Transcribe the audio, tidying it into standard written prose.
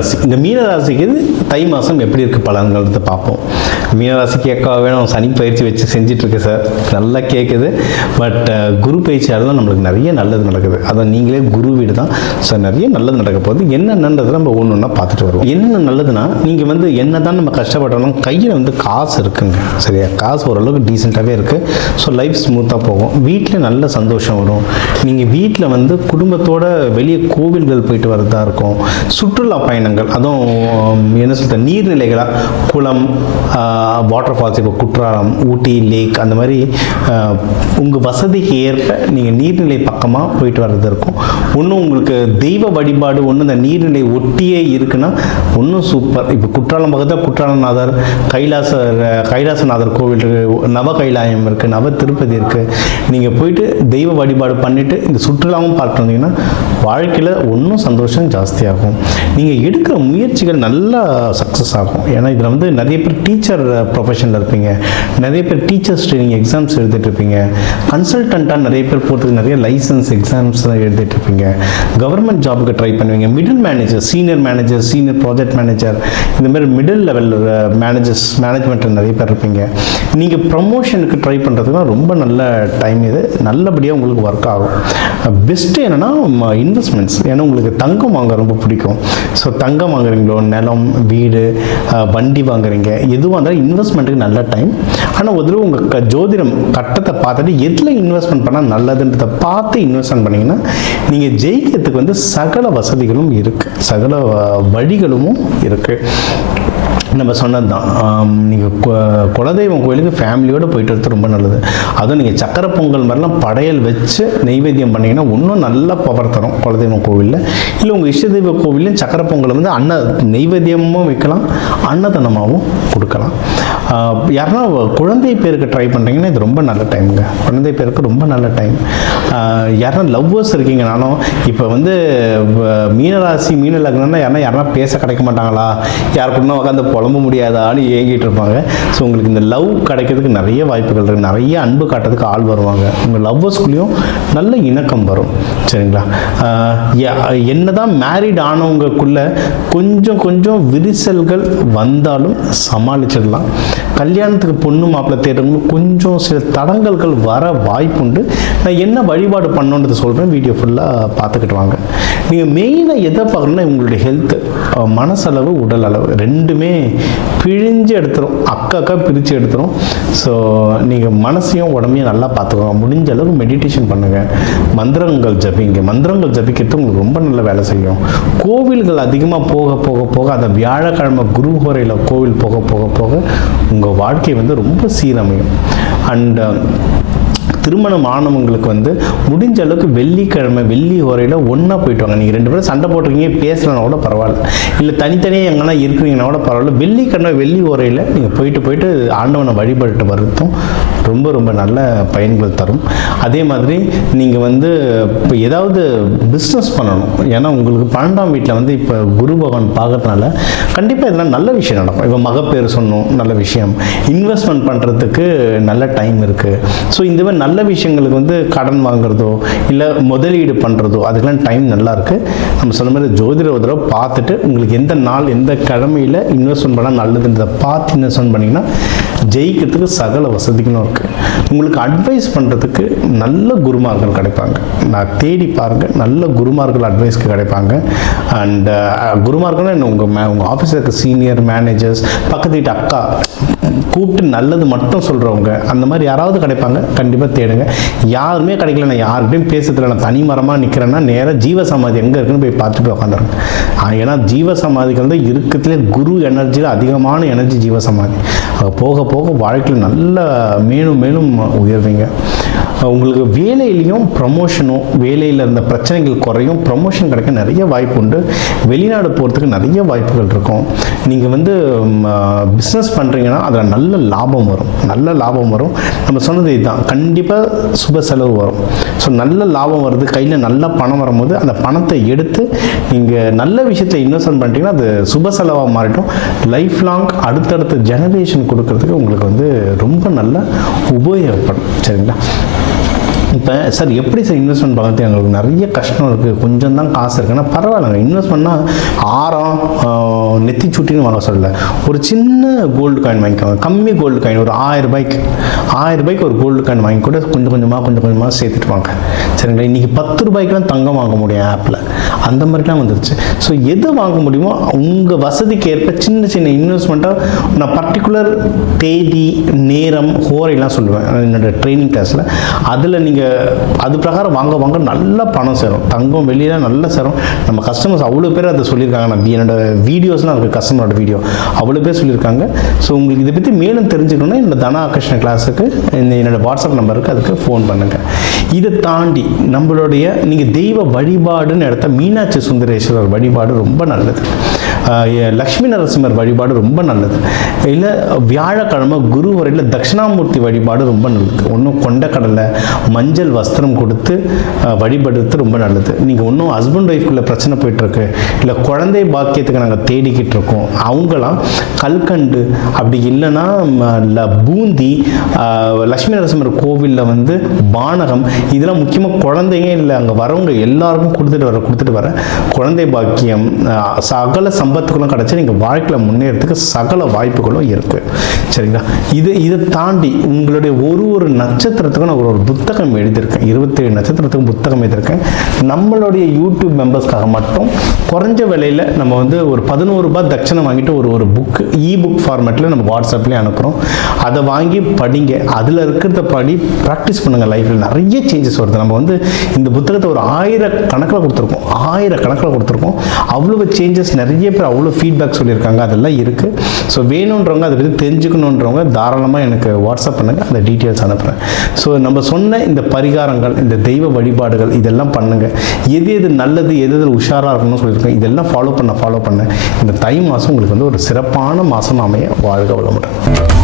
மீனராசி. இந்த மீனராசிக்கு தை மாதம் எப்படி இருக்குது பலன்கிறது பார்ப்போம். மீனராசி கேட்க வேணும், சனி பயிற்சி வச்சு செஞ்சிட்ருக்கு சார், நல்லா கேட்குது. பட் குரு பயிற்சியால் நம்மளுக்கு நிறைய நல்லது நடக்குது. அதான் நீங்களே குரு வீடு தான். ஸோ நிறைய நல்லது நடக்க போகுது. என்னென்னன்றதை நம்ம ஒன்று ஒன்றா பார்த்துட்டு வருவோம். என்ன நல்லதுன்னா, நீங்கள் வந்து என்ன தான் நம்ம கஷ்டப்பட்டாலும் கையில் வந்து காசு இருக்குங்க, சரியா? காசு ஓரளவுக்கு டீசெண்டாகவே இருக்குது. ஸோ லைஃப் ஸ்மூத்தாக போகும். வீட்டில் நல்ல சந்தோஷம் வரும். நீங்கள் வீட்டில் வந்து குடும்பத்தோட வெளியே கோவில்கள் போயிட்டு வரதா இருக்கும். சுற்றுலா பயணங்கள், அதுவும் என்ன சொல்கிறது, நீர்நிலைகளாக குளம், வாட்டர் ஃபால்ஸ், இப்போ குற்றாலம், ஊட்டி லேக், அந்த மாதிரி உங்கள் வசதிக்கு ஏற்ப நீங்கள் நீர்நிலை பக்கமாக போயிட்டு வர்றது இருக்கும். ஒன்றும் உங்களுக்கு தெய்வ வழிபாடு ஒன்று இந்த நீர்நிலை ஒட்டியே இருக்குன்னா ஒன்றும் சூப்பர். இப்போ குற்றாலம் பக்கத்தில் குற்றாலநாதர், கைலாசநாதர் கோவில் இருக்குது, நவ கைலாயம் இருக்குது, நவ திருப்பதி இருக்குது. நீங்கள் போயிட்டு தெய்வ வழிபாடு பண்ணிவிட்டு இந்த சுற்றுலாவும் பார்த்துட்டு வந்தீங்கன்னா வாழ்க்கையில் இன்னும் சந்தோஷம் ஜாஸ்தியாகும். நீங்கள் எடுக்கிற முயற்சிகள் நல்லா சக்ஸஸ் ஆகும். ஏன்னா இதில் வந்து நிறைய பேர் டீச்சர் ப்ரொஃபஷனில் இருப்பீங்க, நிறைய பேர் டீச்சர்ஸ் ட்ரைனிங் எக்ஸாம்ஸ் எழுதிட்டு இருப்பீங்க, கன்சல்டண்ட்டாக நிறைய பேர் போகிறதுக்கு நிறைய லைசன்ஸ் எக்ஸாம்ஸ் எழுதிட்டு இருப்பீங்க, கவர்மெண்ட் ஜாபுக்கு ட்ரை பண்ணுவீங்க, middle manager, senior manager, senior project manager, இந்த மாதிரி மிடில் லெவல் மேனேஜ்மெண்ட்டில் நிறைய பேர் இருப்பீங்க. நீங்கள் ப்ரமோஷனுக்கு ட்ரை பண்ணுறதுக்கு ரொம்ப நல்ல டைம் இது. நல்லபடியாக உங்களுக்கு ஒர்க் ஆகும். பெஸ்ட்டு என்னென்னா இன்வெஸ்ட்மெண்ட்ஸ். ஏன்னா உங்களுக்கு தங்கம் வாங்க ரொம்ப பிடிக்கும். ஸோ தங்கம் வாங்குறீங்களோ, நிலம், வீடு, வண்டி வாங்குறீங்க, எதுவாக இருந்தாலும் இன்வெஸ்ட்மெண்ட்டுக்கு நல்ல டைம். ஆனால் ஒரு தடவை உங்கள் ஜோதிடம் கட்டத்தை பார்த்துட்டு எதில் இன்வெஸ்ட்மெண்ட் பண்ணால் நல்லதுன்றதை பார்த்து இன்வெஸ்ட்மெண்ட் பண்ணிங்கன்னா நீங்கள் ஜெயிக்கிறதுக்கு வந்து சகல வசதிகளும் இருக்குது, சகல வழிகளும் இருக்குது. நம்ம சொன்னது தான், நீங்கள் குலதெய்வம் கோயிலுக்கு ஃபேமிலியோடு போயிட்டு வரது ரொம்ப நல்லது. அதுவும் நீங்கள் சக்கரை பொங்கல் மாதிரிலாம் படையல் வச்சு நெய்வேத்தியம் பண்ணிங்கன்னா இன்னும் நல்லா பவர் தரும் குலதெய்வம் கோவிலில். இல்லை உங்கள் இஷ்ட தெய்வ கோவிலையும் சக்கரை பொங்கல் வந்து நெய்வேத்தியமும் வைக்கலாம், அன்னதானமாகவும் கொடுக்கலாம். யாருன்னா குழந்தை பேருக்கு ட்ரை பண்ணுறீங்கன்னா இது ரொம்ப நல்ல டைமுங்க. குழந்தை பேருக்கு ரொம்ப நல்ல டைம். யாருன்னா லவ்வர்ஸ் இருக்கீங்கனாலும் இப்போ வந்து மீனராசி, மீன லக்னம்னா யாருன்னா பேச கிடைக்க மாட்டாங்களா, யாருக்குன்னா உட்காந்து புலம்ப முடியாதான்னு ஏங்கிட்டு இருப்பாங்க. ஸோ உங்களுக்கு இந்த லவ் கிடைக்கிறதுக்கு நிறைய வாய்ப்புகள் இருக்குது. நிறைய அன்பு காட்டுறதுக்கு ஆள் வருவாங்க. உங்கள் லவ்வர்ஸ்குள்ளேயும் நல்ல இணக்கம் வரும், சரிங்களா? என்ன தான் மேரிட் ஆனவங்களுக்குள்ள கொஞ்சம் கொஞ்சம் விரிசல்கள் வந்தாலும் சமாளிச்சிடலாம். கல்யாணத்துக்கு பொண்ணு மாப்பிள்ளை தேடுறவங்களுக்கு கொஞ்சம் சில தடங்கல்கள் வர வாய்ப்புண்டு. நான் என்ன வழிபாடு பண்ணணுன்றது சொல்கிறேன், வீடியோ ஃபுல்லாக பார்த்துக்கிட்டு வாங்க. நீங்கள் மெயினாக எதை பார்க்கணுன்னா உங்களுடைய ஹெல்த்து, மனசளவு உடல் அளவு ரெண்டுமே பிழிஞ்சு எடுத்துரும், அக்கா பிரித்து எடுத்துரும். ஸோ நீங்கள் மனசையும் உடம்பையும் நல்லா பார்த்துக்கோங்க. முடிஞ்ச அளவுக்கு மெடிடேஷன் பண்ணுங்கள், மந்திரங்கள் ஜபிங்க. மந்திரங்கள் ஜபிக்கிறது உங்களுக்கு ரொம்ப நல்ல வேலை செய்யும். கோவில்கள் அதிகமாக போக போக போக, அந்த வியாழக்கிழமை குரு ஹோரையில் கோவில் போக போக போக உங்கள் வாழ்க்கை வந்து ரொம்ப சீரமையும். அண்ட் திருமணம் ஆனவங்களுக்கு வந்து முடிஞ்ச அளவுக்கு வெள்ளிக்கிழமை வெள்ளி ஹோரையில் ஒன்றா போயிட்டு வாங்க. நீங்கள் ரெண்டு பேரும் சண்டை போட்டிருக்கீங்க, பேசலன்னா கூட பரவாயில்ல, இல்லை தனித்தனியாக எங்கன்னா இருக்கிறீங்கன்னா கூட பரவாயில்ல, வெள்ளிக்கிழமை வெள்ளி ஹோரையில் நீங்கள் போயிட்டு ஆண்டவனை வழிபட்டு வருதும் ரொம்ப ரொம்ப நல்ல பயன்கள் தரும். அதே மாதிரி நீங்கள் வந்து இப்போ ஏதாவது பிஸ்னஸ் பண்ணணும், ஏன்னா உங்களுக்கு 12ஆம் வீட்டில் வந்து இப்போ குரு பகவான் பார்க்கறதுனால கண்டிப்பாக இதெல்லாம் நல்ல விஷயம் நடக்கும். இப்போ மகப்பேறு சொன்னோம், நல்ல விஷயம். இன்வெஸ்ட்மெண்ட் பண்ணுறதுக்கு நல்ல டைம் இருக்குது. ஸோ இந்த மாதிரி நல்ல விஷயங்களுக்கு வந்து கடன் வாங்குறதோ இல்லை முதலீடு பண்ணுறதோ அதுக்கெல்லாம் டைம் நல்லா இருக்குது. நம்ம சொன்ன மாதிரி ஜோதிட ஒரு தடவை பார்த்துட்டு உங்களுக்கு எந்த நாள் எந்த கிழமையில் இன்வெஸ்ட்மெண்ட் பண்ணால் நல்லதுன்றதை பார்த்து இன்வெஸ்ட்மெண்ட் பண்ணிங்கன்னா ஜெயிக்கிறதுக்கு சகல வசதிகளும் இருக்குது. உங்களுக்கு அட்வைஸ் பண்ணுறதுக்கு நல்ல குருமார்கள் கிடைப்பாங்க. நான் தேடி பாருங்கள், நல்ல குருமார்கள் அட்வைஸ்க்கு கிடைப்பாங்க. அண்ட் குருமார்கள்னா உங்கள் ஆஃபீஸில் இருக்க சீனியர் மேனேஜர்ஸ், பக்கத்து வீட்டு அக்கா கூப்பிட்டு நல்லது மட்டும் சொல்கிறவங்க, அந்த மாதிரி யாராவது கிடைப்பாங்க. கண்டிப்பாக தேடுங்க. யாருமே கிடைக்கல, நான் யார்கிட்டையும் பேசுறதுல நான் தனி மரமாக நிற்கிறேன்னா நேராக ஜீவசமாதி எங்கே இருக்குன்னு போய் பார்த்துட்டு உட்காந்துருங்க. ஏன்னா ஜீவசமாதிகள் வந்து இருக்கிறதுலே குரு எனர்ஜியில் அதிகமான எனர்ஜி ஜீவசமாதி. போக போக வாழ்க்கையில் நல்ல மேலும் மேலும் உயர்வீங்க. உங்களுக்கு வேலையிலையும் ப்ரமோஷனும், வேலையில் இருந்த பிரச்சனைகள் குறையும், ப்ரமோஷன் கிடைக்க நிறைய வாய்ப்பு உண்டு. வெளிநாடு போகிறதுக்கு நிறைய வாய்ப்புகள் இருக்கும். நீங்கள் வந்து பிஸ்னஸ் பண்ணுறீங்கன்னா அதில் நல்ல லாபம் வரும், நல்ல லாபம் வரும். நம்ம சொன்னது இதுதான், கண்டிப்பாக சுப செலவு வரும். ஸோ நல்ல லாபம் வருது, கையில் நல்ல பணம் வரும்போது அந்த பணத்தை எடுத்து நீங்கள் நல்ல விஷயத்தில் இன்வெஸ்ட்மெண்ட் பண்ணிட்டீங்கன்னா அது சுப செலவாக மாறிட்டோம். லைஃப் லாங் அடுத்தடுத்த ஜெனரேஷன் கொடுக்கறதுக்கு உங்களுக்கு வந்து ரொம்ப நல்ல உபயோகப்படும், சரிங்களா? இப்போ சார் எப்படி சார் இன்வெஸ்ட்மெண்ட் பார்க்குறது, எங்களுக்கு நிறைய கஷ்டம் இருக்குது, கொஞ்சம் தான் காசு இருக்குன்னா பரவாயில்லைங்க. இன்வெஸ்ட்மெண்ட்னால் ஆரம் நெத்தி சுட்டின்னு வாங்க சொல்லலை, ஒரு சின்ன கோல்டு காயின் வாங்கிக்கோங்க. கம்மி கோல்டு காயின் ஒரு 1000 ரூபாய்க்கு ஒரு கோல்டு காயின் வாங்கி கூட கொஞ்சம் கொஞ்சமாக சேர்த்துட்டு வாங்க. சரிங்களா? இன்றைக்கி 10 ரூபாய்க்குலாம் தங்கம் வாங்க முடியும் ஆப்பில், அந்த மாதிரிலாம் வந்துருச்சு. ஸோ எது வாங்க முடியுமோ உங்கள் வசதிக்கு ஏற்ப சின்ன இன்வெஸ்ட்மெண்ட்டாக நான் பர்டிகுலர் தேதி நேரம் ஹோரைலாம் சொல்லுவேன் என்னோடய ட்ரைனிங் கிளாஸில். அதில் நீங்கள் அது பிரகாரம் வாங்க நல்ல பணம் சேரும். தங்கம் வெளியில் நல்ல சேரும். நம்ம கஸ்டமர்ஸ் அவ்வளோ பேர் அதை சொல்லியிருக்காங்க. நான் என்னோட வீடியோஸ்லாம் இருக்குது, கஸ்டமரோட வீடியோ அவ்வளோ பேர் சொல்லியிருக்காங்க. ஸோ உங்களுக்கு இதை பற்றி மேலும் தெரிஞ்சுக்கணுன்னா என்னோட தன ஆகர்ஷண கிளாஸுக்கு என்னோடய வாட்ஸ்அப் நம்பருக்கு அதுக்கு ஃபோன் பண்ணுங்கள். இதை தாண்டி நம்மளுடைய நீங்கள் தெய்வ வழிபாடுன்னு எடுத்த மீனாட்சி சுந்தரேஸ்வரர் வழிபாடு ரொம்ப நல்லது. லக்ஷ்மி நரசிம்மர் வழிபாடு ரொம்ப நல்லது. இல்லை வியாழக்கிழமை குரு வரையில் தட்சிணாமூர்த்தி வழிபாடு ரொம்ப நல்லது. ஒன்றும் கொண்டக்கடலை மஞ்சள் வஸ்திரம் கொடுத்து வழிபடுறது ரொம்ப நல்லது. நீங்கள் ஒன்றும் ஹஸ்பண்ட் ஒய்ஃப்குள்ளே பிரச்சனை போயிட்டுருக்கு, இல்லை குழந்தை பாக்கியத்துக்கு நாங்கள் தேடிக்கிட்டு இருக்கோம், அவங்களாம் கல்கண்டு அப்படி இல்லைன்னா பூந்தி, லக்ஷ்மி நரசிம்மர் கோவிலில் வந்து பானகம், இதெல்லாம் முக்கியமாக குழந்தைங்க இல்லை அங்கே வரவங்க எல்லாருக்கும் கொடுத்துட்டு வர குழந்தை பாக்கியம் சகல சம்பத்துக்களும் கிடச்சி நீங்கள் வாழ்க்கையில் முன்னேறதுக்கு சகல வாய்ப்புகளும் இருக்குது. சரிங்களா? இதை தாண்டி உங்களுடைய ஒரு நட்சத்திரத்துக்கும் நான் ஒரு புத்தகம் எழுதியிருக்கேன். 27 நட்சத்திரத்துக்கும் புத்தகம் எழுதியிருக்கேன். நம்மளுடைய யூடியூப் மெம்பர்ஸ்க்காக மட்டும் குறைஞ்ச விலையில் நம்ம வந்து ஒரு 11 ரூபாய் தட்சணை வாங்கிட்டு ஒரு புக்கு புக் ஃபார்மேட்டில் நம்ம வாட்ஸ்அப்லேயே அனுப்புகிறோம். அதை வாங்கி படிங்க. அதில் இருக்கிறத படி ப்ராக்டிஸ் பண்ணுங்கள். லைஃப்பில் நிறைய சேஞ்சஸ் வருது. நம்ம வந்து இந்த புத்தகத்தை ஒரு 1000 கணக்கில் கொடுத்துருக்கோம். அவ்வளோ சேஞ்சஸ், நிறைய பேர் அவ்வளோ ஃபீட்பேக் சொல்லியிருக்காங்க. அதெல்லாம் இருக்குது. ஸோ வேணுன்றவங்க அதை பற்றி தெரிஞ்சுக்கணுன்றவங்க தாராளமாக எனக்கு வாட்ஸ்அப் பண்ணுங்கள், அந்த டீட்டெயில்ஸ் அனுப்புகிறேன். ஸோ நம்ம சொன்ன இந்த பரிகாரங்கள், இந்த தெய்வ வழிபாடுகள் இதெல்லாம் பண்ணுங்கள். எது நல்லது, எது உஷாராக இருக்கணும்னு சொல்லியிருக்கேன். இதெல்லாம் ஃபாலோ பண்ண இந்த தை மாதம் உங்களுக்கு வந்து ஒரு சிறப்பான மாதம் அமைய வாழ்க வளமுடன்.